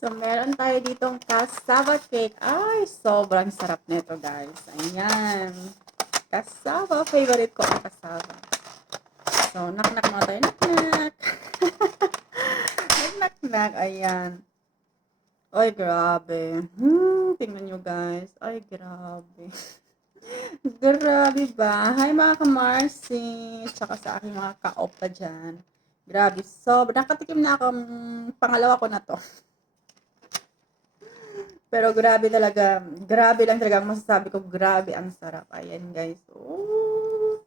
So, meron tayo ditong cassava cake. Ay, sobrang sarap nito, guys. Ayan. Cassava. Favorite ko ang cassava. So, knock-knock mga tayo. Knock-knock. knock-knock. Ayan. Ay, grabe. Hmm, tingnan nyo, guys. Ay, grabe. grabe ba? Hi, mga ka-Marcy. Tsaka sa aking mga ka-opa dyan. Grabe. So, nakatikim na ako. mm, Pangalawa ko na to. Pero grabe talaga, grabe lang talaga ang masasabi ko, grabe ang sarap. Ayan guys. Ooh.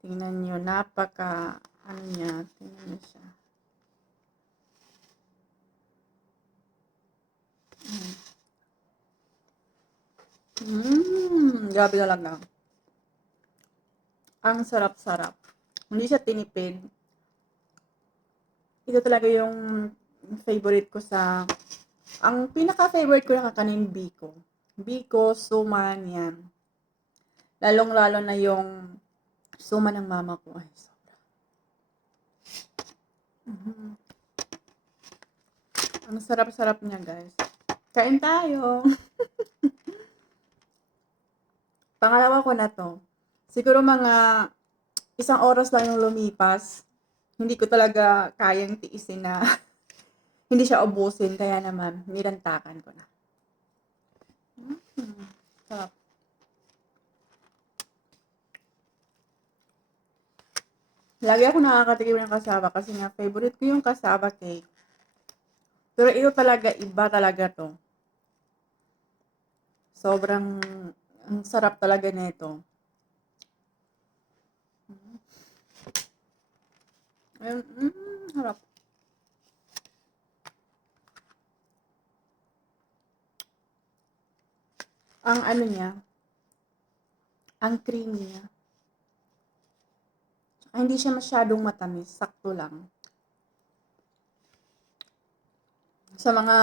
Tingnan nyo, napaka, ano niya, tingnan nyo siya. Mmm, grabe talaga. Ang sarap-sarap. Hindi siya tinipid. Ito talaga yung favorite ko sa ang pinaka-favorite ko na kakanin, Biko. Biko, suman, yan. Lalong-lalo na yung suman ng mama ko. Ay, sobra. Mhm. Ang sarap-sarap niya, guys. Kain tayo. Pangalawa ko na to. Siguro mga isang oras lang yung lumipas. Hindi ko talaga kayang tiisin na hindi siya ubusin, kaya naman, nilantakan ko na. Mm, sarap. Lagi ako nakakatikim ng kasaba kasi nga favorite ko yung kasaba cake. Pero ito talaga, iba talaga to. Sobrang ang sarap talaga nito. Mm, mm, ang ano niya, ang creamy niya. Tsaka hindi siya masyadong matamis, sakto lang. Sa mga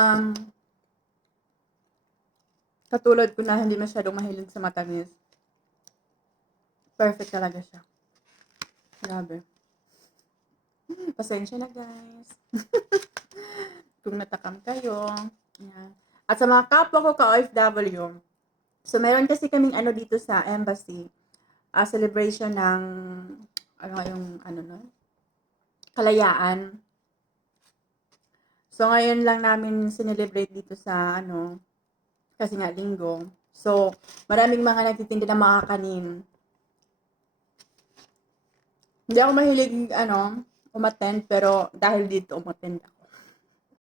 katulad ko na hindi masyadong mahilig sa matamis, perfect talaga siya. Grabe. Pasensya na guys. Kung natakam kayo. Yan. At sa mga kapwa ko ka-OFW, So, meron kasi kaming ano dito sa embassy, a celebration ng, ano yung, ano no? Kalayaan. So, ngayon lang namin sinelebrate dito sa, ano, kasi nga linggo. So, maraming mga nagtitinda ng mga kanin. Hindi ako mahilig, ano, umattend, pero dahil dito umattend ako.